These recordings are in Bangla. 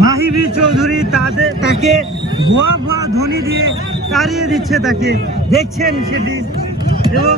মাহিবীর চৌধুরী তাকে ভুয়া ভুয়া ধ্বনি দিয়ে তাড়িয়ে দিচ্ছে, তাকে দেখছেন সেটি। এবং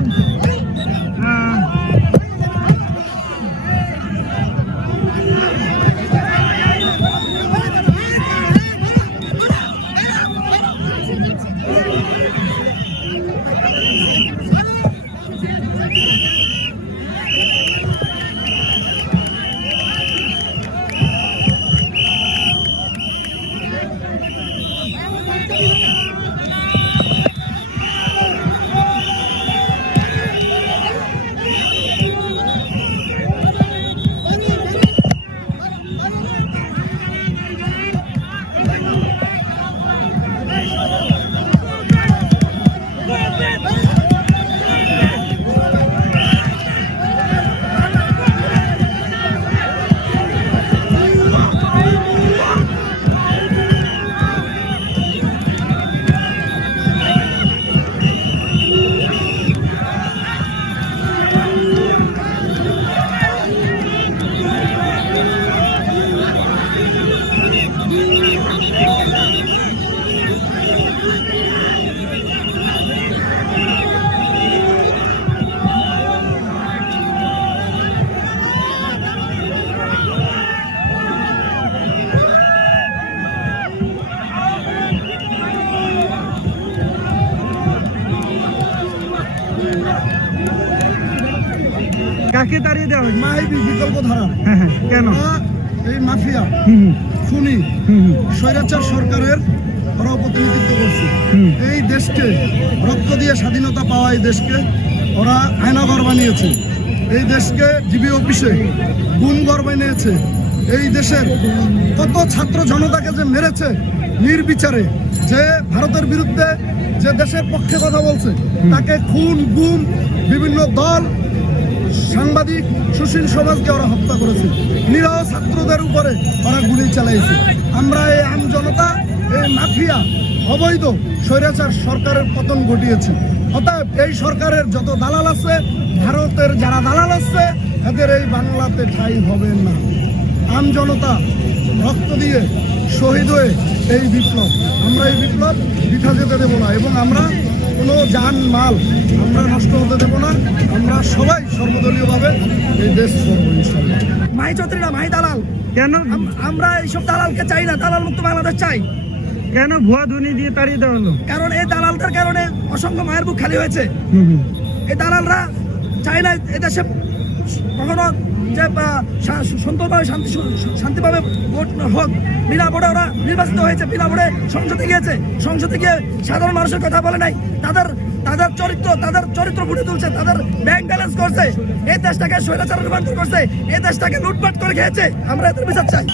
কাকে তাড়িয়ে দেওয়া হয়েছে? মাহিবী বিকল্প ধারা। কেন? এই মাফিয়া খুনি স্বৈরাচার সরকারের ওরা প্রতিনিধিত্ব করছে। এই দেশকে রক্ত দিয়ে স্বাধীনতা পাওয়া এই দেশকে ওরা আয়নাঘর বানিয়েছে। এই দেশকে জিবি অফিসে গুমঘর বানিয়েছে। এই দেশের কত ছাত্র জনতাকে যে মেরেছে নির্বিচারে, যে ভারতের বিরুদ্ধে যে দেশের পক্ষে কথা বলছে তাকে খুন গুম, বিভিন্ন দল সাংবাদিক সুশীল সমাজকে ওরা হত্যা করেছে। নিরহ ছাত্রদের উপরে ওরা গুলি চালাইছে। আমরা এই আম জনতা এই মাফিয়া অবৈধ স্বৈরাচার সরকারের পতন ঘটিয়েছি। অতএব এই সরকারের যত দালাল আছে, ভারতের যারা দালাল আছে, এদের এই বাংলাতে ঠাঁই হবে না। আম জনতা রক্ত দিয়ে শহীদ হয়ে এই বিপ্লব, আমরা এই বিপ্লব বৃথা যেতে দেবো না এবং আমরা কোনো জান মাল আমরা নষ্ট হতে দেবো না। আমরা সবাই সর্বদলীয়ভাবে এই দেশ করবো ইনশাআল্লাহ। মাহি চৌধুরী না, মাহি দালাল। কেন? আমরা এইসব দালালকে চাই না, দালাল মুক্ত বাংলাদেশ চাই। কেন ভুয়া ধ্বনি দিয়ে তাড়িয়ে দেওয়া হলো? কারণ এই দালালদের কারণে অসংখ্য মায়ের বুক খালি হয়েছে। এই দালালরা চায় না এদেশে কখনো যে সুন্দরভাবে শান্তিভাবে ভোট হোক। বিনা ভোটে ওরা নির্বাচিত হয়েছে, বিনা ভোটে সংসদে গিয়েছে। সংসদে গিয়ে সাধারণ মানুষের কথা বলে নাই, তাদের চরিত্র ফুটে তুলছে, তাদের ব্যাংক ব্যালেন্স করছে, এই দেশটাকে স্বৈরাচারে রূপান্তর করছে, এই দেশটাকে লুটপাট করে খেয়েছে। আমরা এদের বিচার চাই।